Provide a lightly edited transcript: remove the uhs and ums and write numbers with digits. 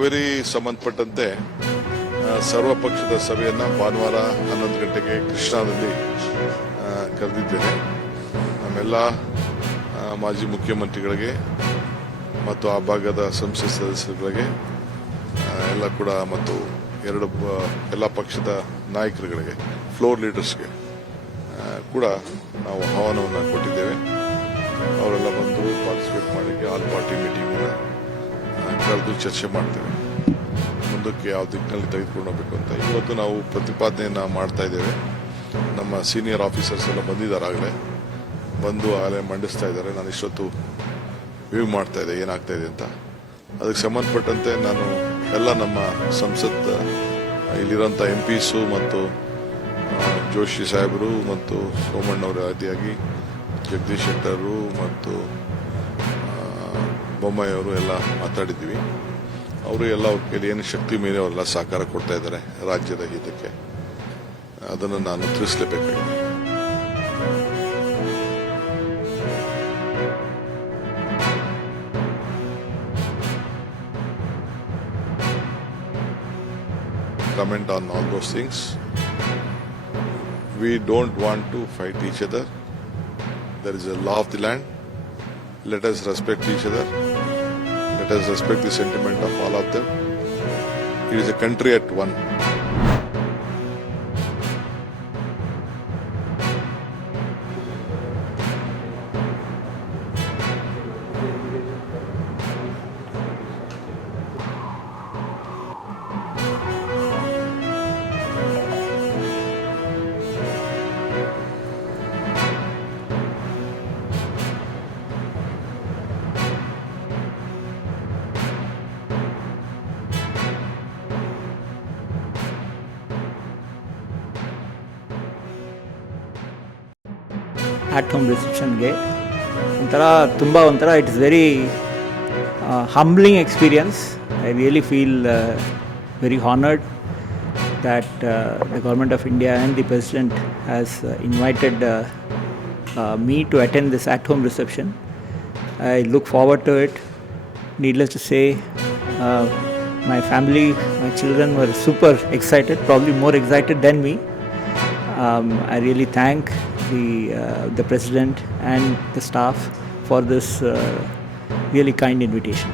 ಕಾವೇರಿ ಸಂಬಂಧಪಟ್ಟಂತೆ ಸರ್ವಪಕ್ಷದ ಸಭೆಯನ್ನು ಭಾನುವಾರ 11 ಗಂಟೆಗೆ ಕೃಷ್ಣಾದಲ್ಲಿ ಕರೆದಿದ್ದೇನೆ. ನಮ್ಮೆಲ್ಲ ಮಾಜಿ ಮುಖ್ಯಮಂತ್ರಿಗಳಿಗೆ ಮತ್ತು ಆ ಭಾಗದ ಸಂಸತ್ ಸದಸ್ಯರುಗಳಿಗೆ ಎಲ್ಲ ಕೂಡ ಮತ್ತು ಎಲ್ಲ ಪಕ್ಷದ ನಾಯಕರುಗಳಿಗೆ ಫ್ಲೋರ್ ಲೀಡರ್ಸ್ಗೆ ಕೂಡ ನಾವು ಆಹ್ವಾನವನ್ನು ಕೊಟ್ಟಿದ್ದೇವೆ. ಅವರೆಲ್ಲ ಬಂದು ಪಾರ್ಟಿಸಿಪೇಟ್ ಮಾಡಲಿಕ್ಕೆ ಆಲ್ ಪಾರ್ಟಿ ಮೀಟಿಂಗನ್ನು ಕರೆದು ಚರ್ಚೆ ಮಾಡ್ತೇವೆ. ಮುಂದಕ್ಕೆ ಯಾವ ದಿಕ್ಕಿನಲ್ಲಿ ತೆಗೆದುಕೊಂಡು ಹೋಗಬೇಕು ಅಂತ ಇವತ್ತು ನಾವು ಪ್ರತಿಪಾದನೆಯನ್ನು ಮಾಡ್ತಾ ಇದ್ದೇವೆ. ನಮ್ಮ ಸೀನಿಯರ್ ಆಫೀಸರ್ಸ್ ಎಲ್ಲ ಬಂದಿದ್ದಾರೆ, ಆಗಲೇ ಮಂಡಿಸ್ತಾ ಇದ್ದಾರೆ. ನಾನು ಇಷ್ಟೊತ್ತು ವ್ಯೂ ಮಾಡ್ತಾ ಇದ್ದೆ ಏನಾಗ್ತಾ ಇದೆ ಅಂತ. ಅದಕ್ಕೆ ಸಂಬಂಧಪಟ್ಟಂತೆ ನಾನು ಎಲ್ಲ ನಮ್ಮ ಸಂಸತ್ ಇಲ್ಲಿರೋಂಥ MPs ಮತ್ತು ಜೋಶಿ ಸಾಹೇಬರು ಮತ್ತು ಸೋಮಣ್ಣವರ ಆದಿಯಾಗಿ ಜಗದೀಶ್ ಶೆಟ್ಟರು ಮತ್ತು ಬೊಮ್ಮಾಯಿ ಅವರು ಎಲ್ಲ ಮಾತಾಡಿದ್ದೀವಿ. ಅವರು ಎಲ್ಲ ಅವ್ರ ಕೈಲಿ ಏನು ಶಕ್ತಿ ಮೇಲೆ ಅವರೆಲ್ಲ ಸಹಕಾರ ಕೊಡ್ತಾ ಇದ್ದಾರೆ ರಾಜ್ಯದ ಹಿತಕ್ಕೆ. ಅದನ್ನು ನಾನು ತಿಳಿಸಲೇಬೇಕಾಗಿದೆ. Comment on all those things. We don't want to fight each other. There is a law of the land. Let us respect each other. Let us respect the sentiment of all of them. It is a country at one. At home ರಿಸೆಪ್ಷನ್ಗೆ ಒಂಥರ it is very humbling experience. I really feel very honoured that the government of India and the president has invited me to attend this at-home reception. I look forward to it. Needless to say, my family, my children were super excited, probably more excited than me. I really thank the president and the staff for this really kind invitation.